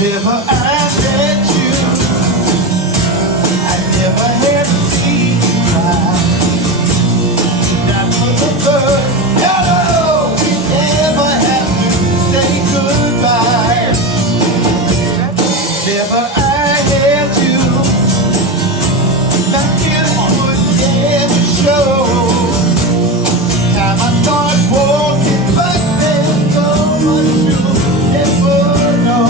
Never I met you, I never had to see you cry. That was the first hello we ever had to say goodbye. Never I had you, my feelings would never show. Time I start walking, but there's so much you never know.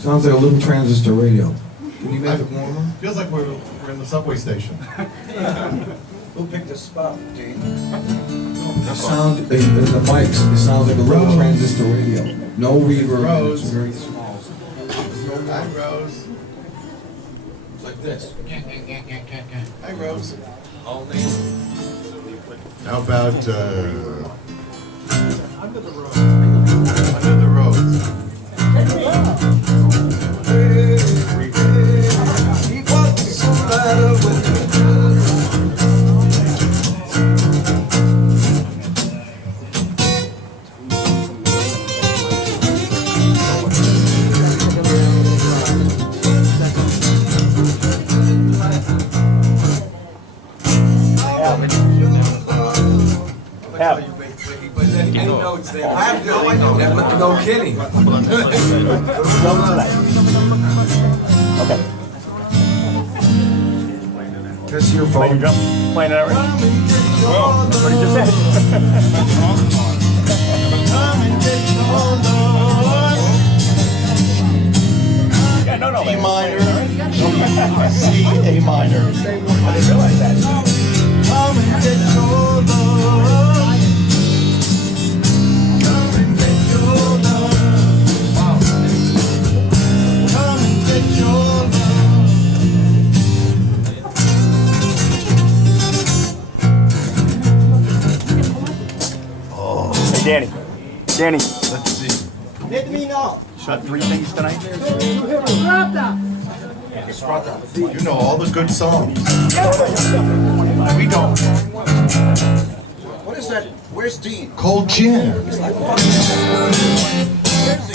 Sounds like a little transistor radio. Can you make it warmer? Feels like we're in the subway station. Who picked this spot, Dean? The sound in the mics, it sounds like a little transistor radio. No reverb, and it's very small. Hi, Rose. It's like this. Hi, Rose. Only. How about Under the road. Under the Rose? No kidding. Okay. Just your Play phone. your drum. Playing it already? Well, that's what he just said. Yeah, no. E minor, C, A minor. I didn't realize that. Come and get your love. Come and get your love. Come and get your love. Hey, Danny. Let's see. Let me know. Shot 3 things tonight? You know all the good songs. We don't. What is that? Where's Dean? Cold gin. He's like, fuck. Where's he?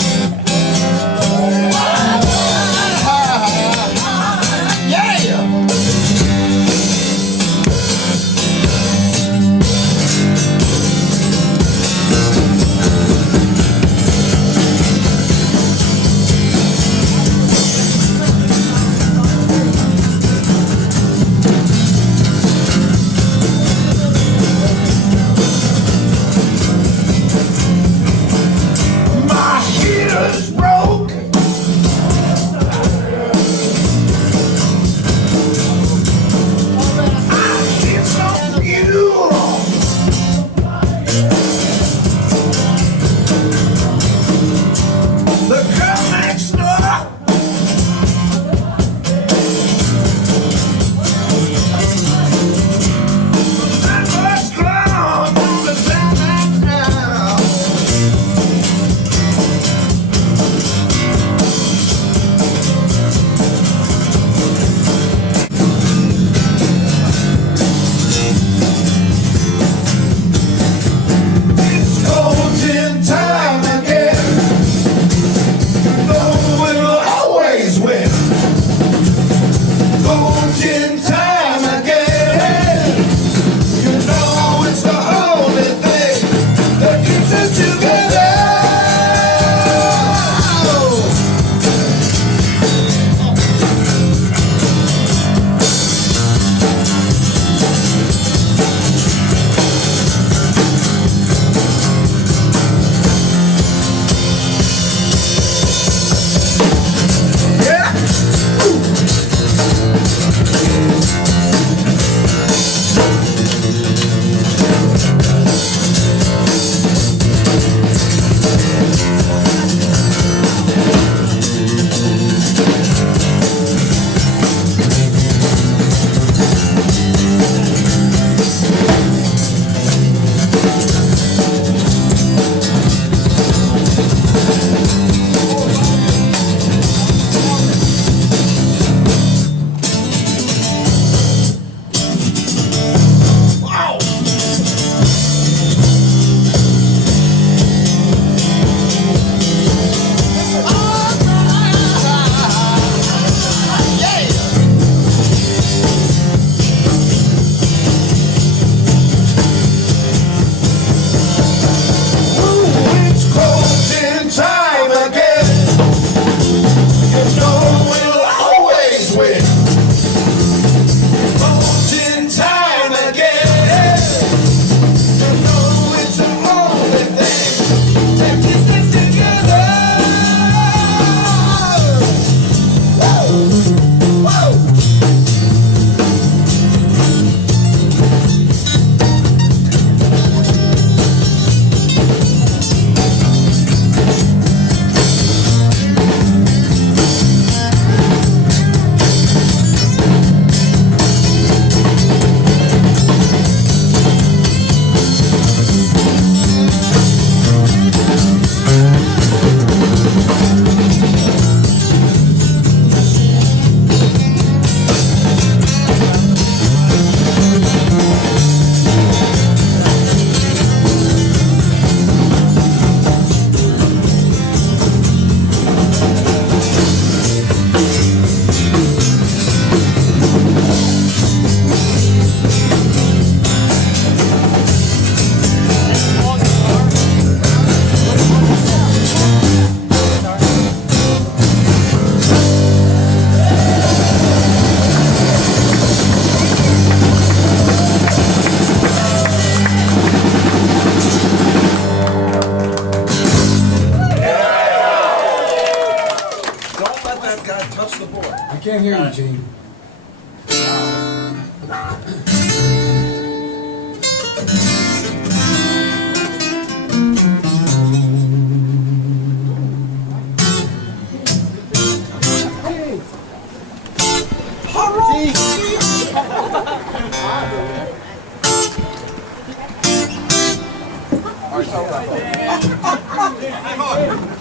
Can't hear you, Gene.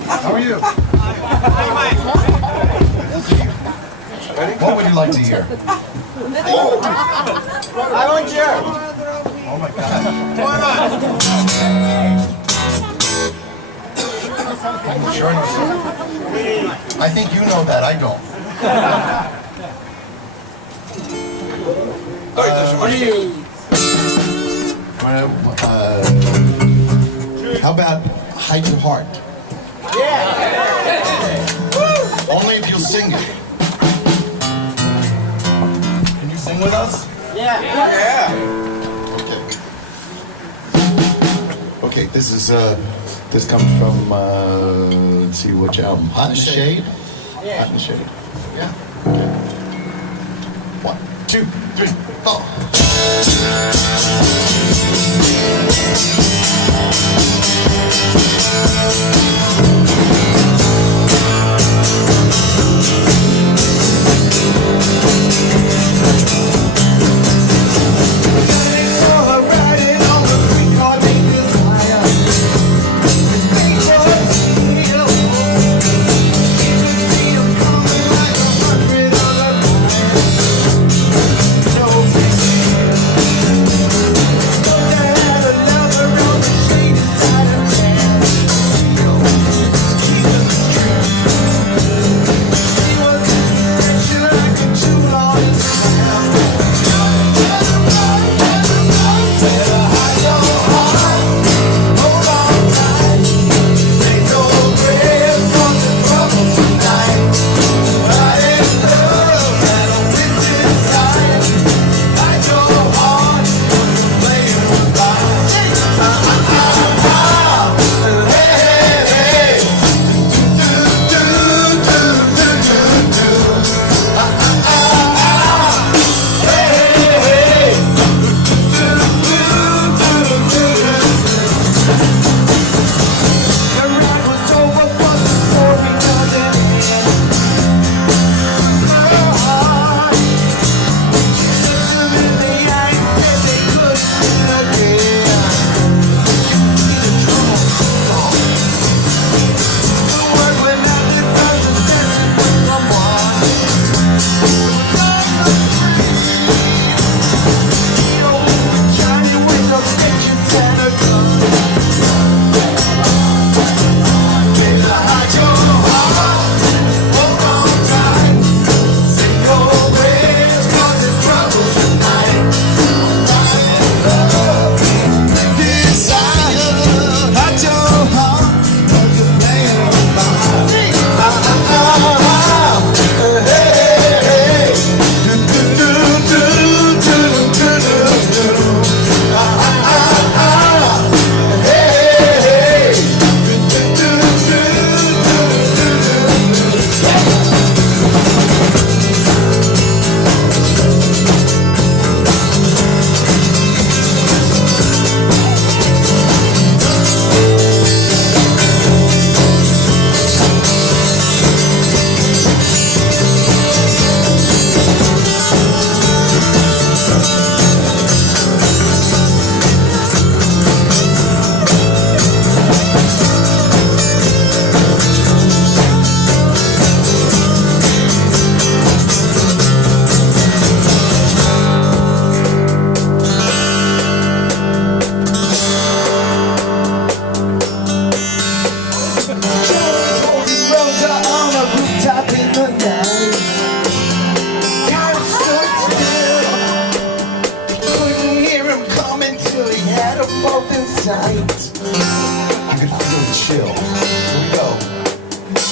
How are you? What would you like to hear? I want you. Oh my God. Sure enough. I think you know that, I don't. How about Hide Your Heart? Yeah. Only if you'll sing it. Can you sing with us? Yeah. Okay, this is this comes from let's see which album. Hot in the Shade? Yeah. Hot in the Shade. Yeah. Okay. 1, 2, 3, 4.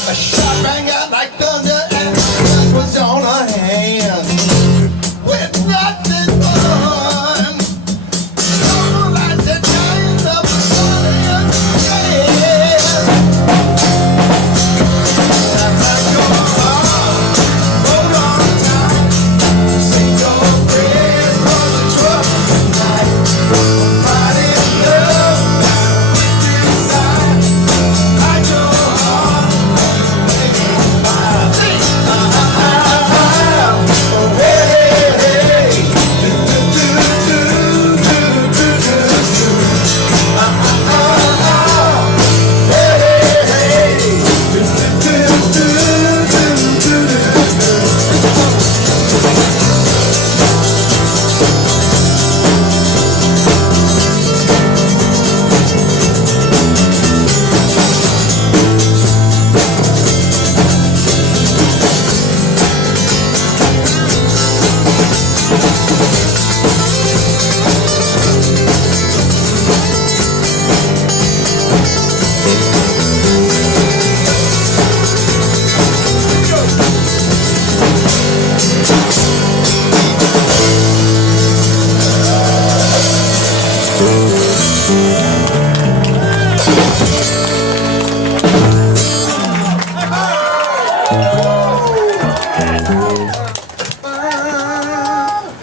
A shot rang out like thunder and the sun was on her hand. With nothing fun, all like the giants of the sun and the sand. I had your heart, hold on.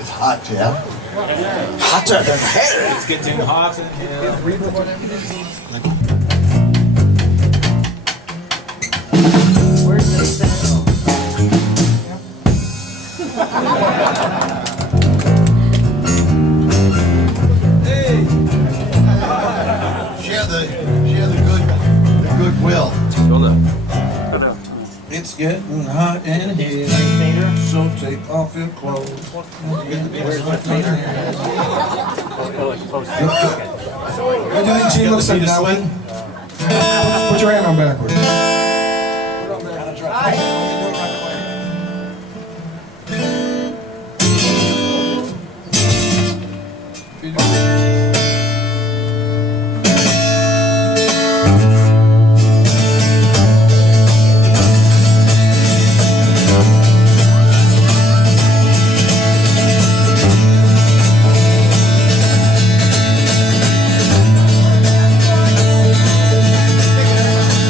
It's hot, Jeff. Hotter than hell. It's getting hot in here. Share the goodwill. It's getting hot in here, so take off your clothes. Everything she looks like that way. Put your hand on backwards.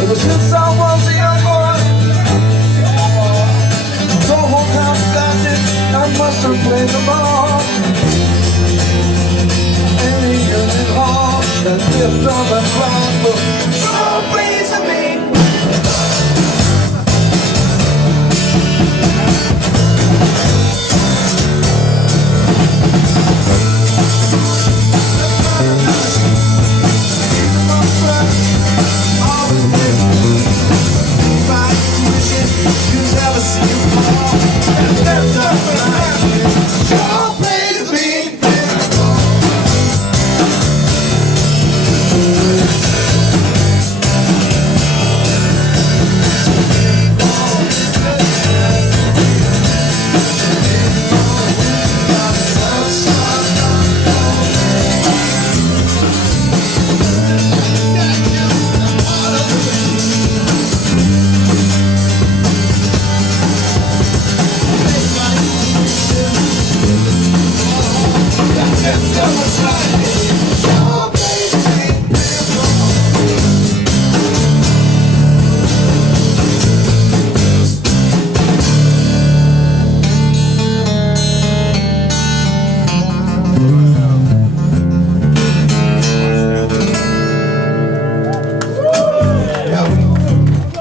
Ever since I was a young boy, the whole town got it. I must have played the ball. Any unit hall, the gift of a flag book, so pleasing me.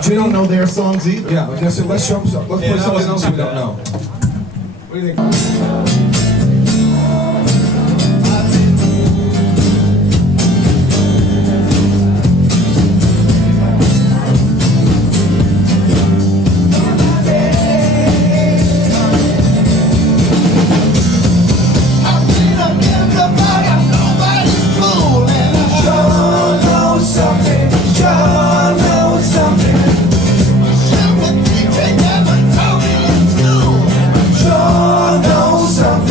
We don't know their songs either. Yeah, let's show them some. Let's play something else we don't know. What do you think? Something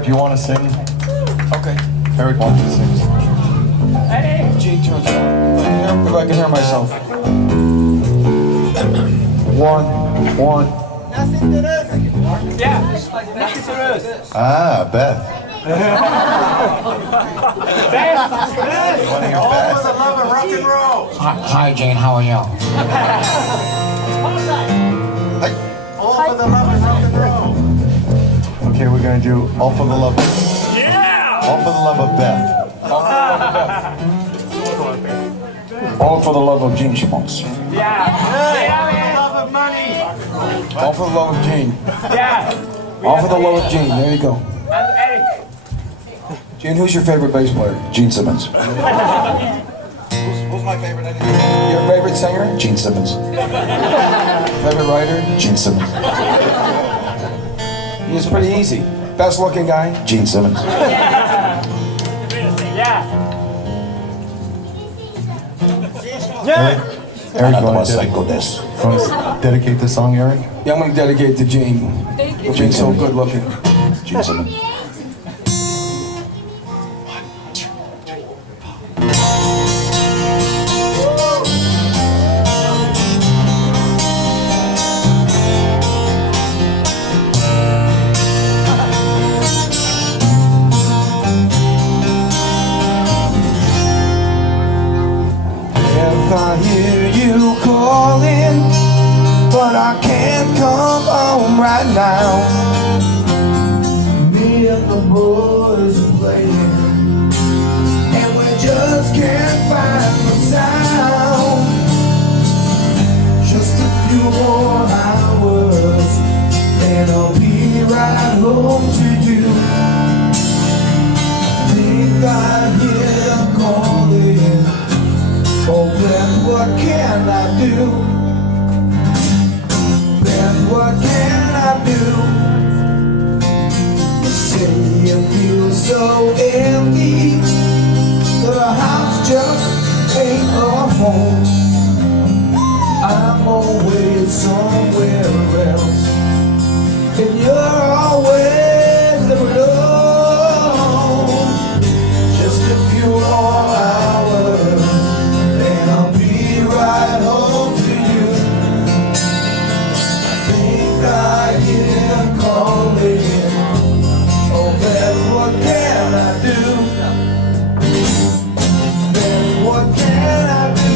Eric, do you want to sing? Okay. Eric wants to sing. G turns it on. If I can hear myself. One. Ah, Beth. Hi, Jane. How are you? All for the love of rock and roll. Okay, we're gonna do All for the Love of... Yeah! All for the Love of Beth. All for the love of Gene Schmaltz. Yeah! Love of money. All for the love of Gene. Yeah! All for the love of Gene. There you go. Eddie. Gene, who's your favorite bass player? Gene Simmons. Who's my favorite? Your favorite singer? Gene Simmons. Favorite writer? Gene Simmons. He's pretty easy. Best looking guy? Gene Simmons. Yeah! Eric, you want to dedicate this song, Eric? Yeah, I'm going to dedicate to Gene. For being so good looking. Gene Simmons. If I hear you calling, but I can't come home right now. Me and the boys are playing, and we just can't find the sound. Just a few more hours, and I'll be right home to you. Think I hear them calling. Oh, Ben, what can I do? Ben, what can I do? You say you feel so empty, the house just ain't a home. I'm always somewhere else, and you're always alone. Just a few more hours, I'll be right home to you. I think I hear calling. Oh, Ben, what can I do? Ben, what can I do?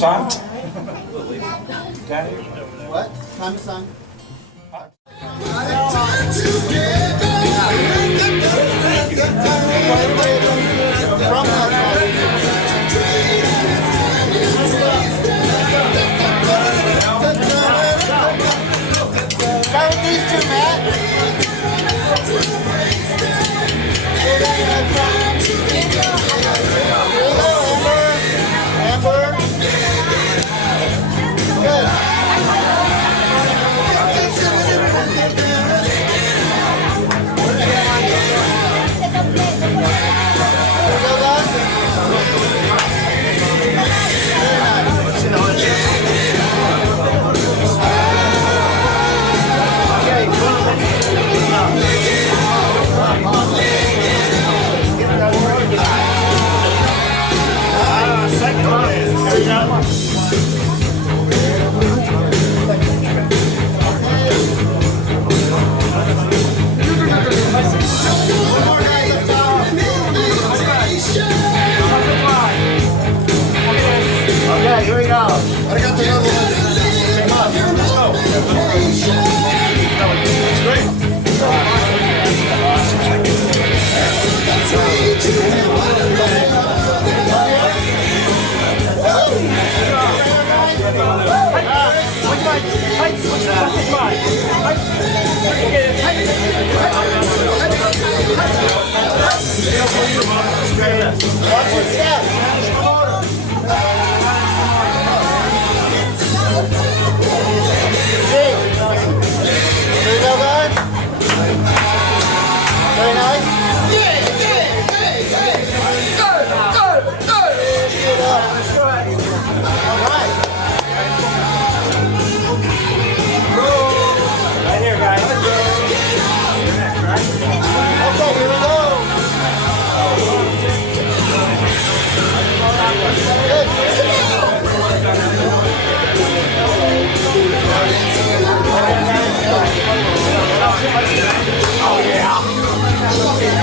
Time? Daddy? What? Time to song. Start with these two, Matt. Amber. Good. Very nice. Right here, guys. Okay, here we go. Oh yeah.